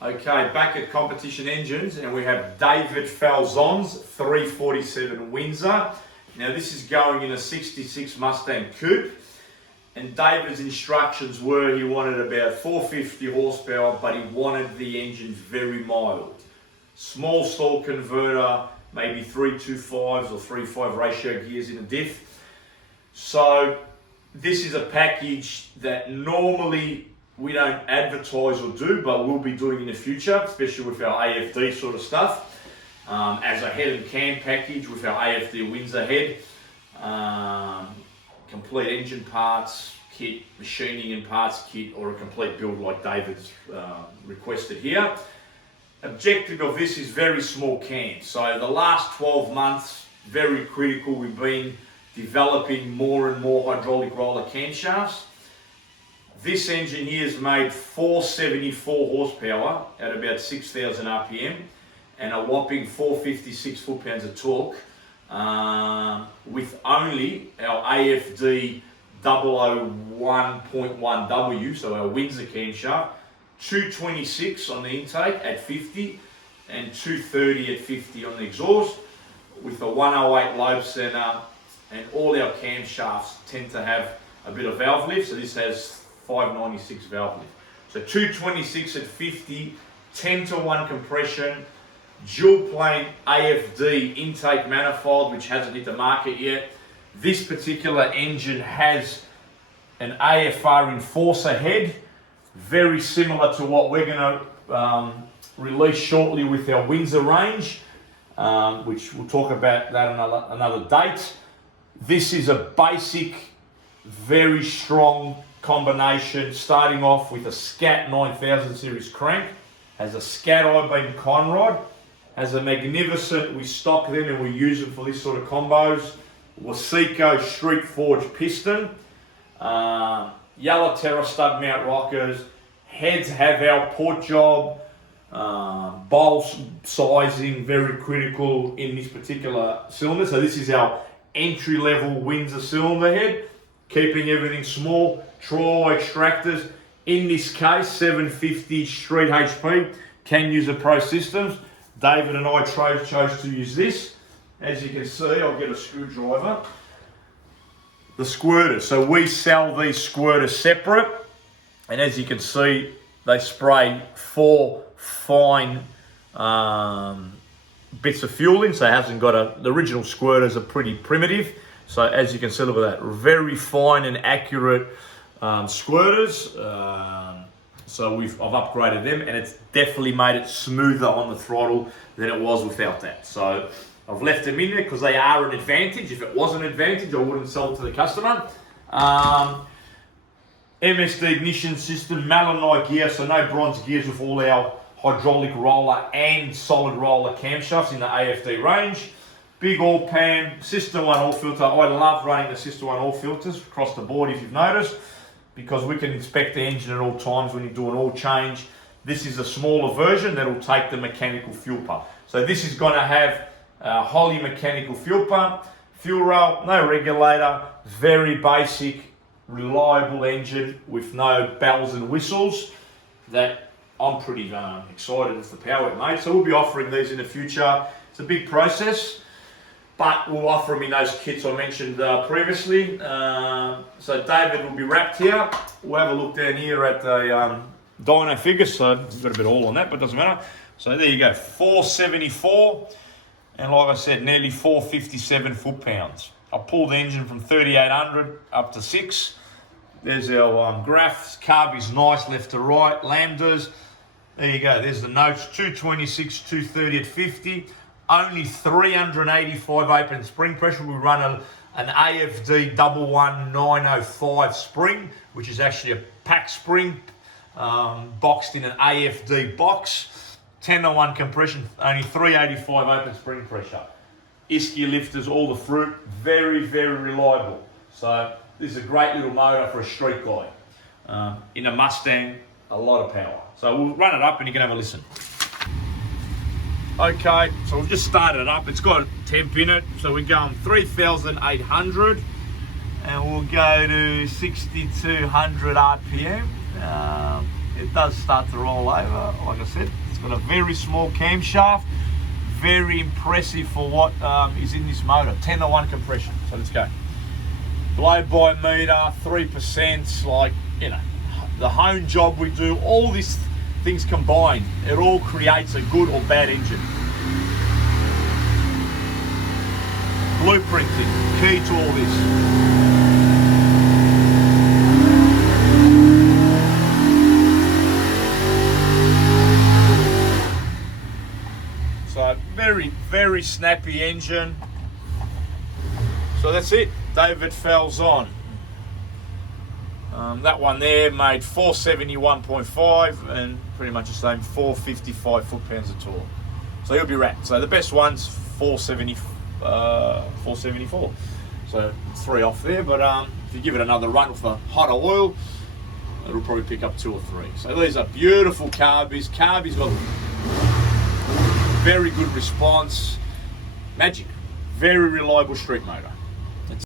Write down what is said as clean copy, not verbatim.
Okay, back at Competition Engines, and we have David Falzon's 347 Windsor. Now this is going in a 66 Mustang Coupe, and David's instructions were he wanted about 450 horsepower, but he wanted the engine very mild. Small stall converter, maybe 325s or 3.5 ratio gears in a diff. So this is a package that normally we don't advertise or do, but we'll be doing in the future, especially with our AFD sort of stuff. As a head and cam package with our AFD Windsor head, complete engine parts kit, machining and parts kit, or a complete build like David's requested here. Objective of this is very small cams. So the last 12 months, very critical, we've been developing more and more hydraulic roller camshafts. This engine here is made 474 horsepower at about 6,000 RPM and a whopping 456 foot-pounds of torque with only our AFD 001.1W, so our Windsor camshaft, 226 on the intake at 50 and 230 at 50 on the exhaust with a 108 lobe center, and all our camshafts tend to have a bit of valve lift, so this has 596 valve lift. So 226 at 50, 10-to-1 compression, dual plane AFD intake manifold, which hasn't hit the market yet. This particular engine has an AFR enforcer head, very similar to what we're going to release shortly with our Windsor range, which we'll talk about that on another date. This is a basic, very strong combination, starting off with a Scat 9000 series crank, has a Scat I-beam conrod, has a magnificent, we stock them and we use them for this sort of combos, Waseco Street Forge piston, Yellow Terra stud mount rockers, heads have our port job, bowl sizing, very critical in this particular cylinder. So this is our entry-level Windsor cylinder head, keeping everything small. Trawl extractors, in this case 750 Street HP, can use the Pro Systems. David and I chose to use this. As you can see, I'll get a screwdriver. The squirters, so we sell these squirters separate, and as you can see, they spray 4 fine bits of fuel in, so it hasn't got the original squirters are pretty primitive. So as you can see, look at that, very fine and accurate squirters. So I've upgraded them, and it's definitely made it smoother on the throttle than it was without that. So I've left them in there because they are an advantage. If it was an advantage, I wouldn't sell it to the customer. MSD ignition system, Malonite gear, so no bronze gears with all our hydraulic roller and solid roller camshafts in the AFD range. Big oil pan, System 1 oil filter. I love running the System 1 oil filters across the board, if you've noticed, because we can inspect the engine at all times when you do an oil change. This is a smaller version that will take the mechanical fuel pump. So this is going to have a Holley mechanical fuel pump, fuel rail, no regulator, very basic, reliable engine with no bells and whistles. That I'm pretty excited with the power it made. So we'll be offering these in the future. It's a big process, but we'll offer them in those kits I mentioned previously. So David will be wrapped here. We'll have a look down here at the dyno figures. So we've got a bit of oil on that, but it doesn't matter. So there you go, 474, and like I said, nearly 457 foot-pounds. I pulled the engine from 3,800 up to 6. There's our graphs. Carb is nice, left to right. Lambdas. There you go. There's the notes. 226, 230 at 50. Only 385 open spring pressure. We run an AFD 11905 spring, which is actually a pack spring boxed in an AFD box. 10-to-1 compression. Only 385 open spring pressure. Ischia lifters, all the fruit. Very, very reliable. So this is a great little motor for a street guy. In a Mustang, a lot of power. So we'll run it up and you can have a listen. Okay, so we've just started it up. It's got temp in it, so we're going 3,800 and we'll go to 6,200 RPM. it does start to roll over. Like I said, it's got a very small camshaft, very impressive for what is in this motor. 10-to-1 compression. So let's go. Blow by meter, 3%, like, you know, the hone job we do, all these things combined, it all creates a good or bad engine. Blueprinting, key to all this. So very, very snappy engine. So that's it, David Fells on. That one there made 471.5 and pretty much the same 455 foot-pounds of torque. So he'll be wrapped. So the best one's 474. So 3 off there, but if you give it another run with a hotter oil, it'll probably pick up 2 or 3. So these are beautiful carbies. Carbies got very good response. Magic. Very reliable street motor.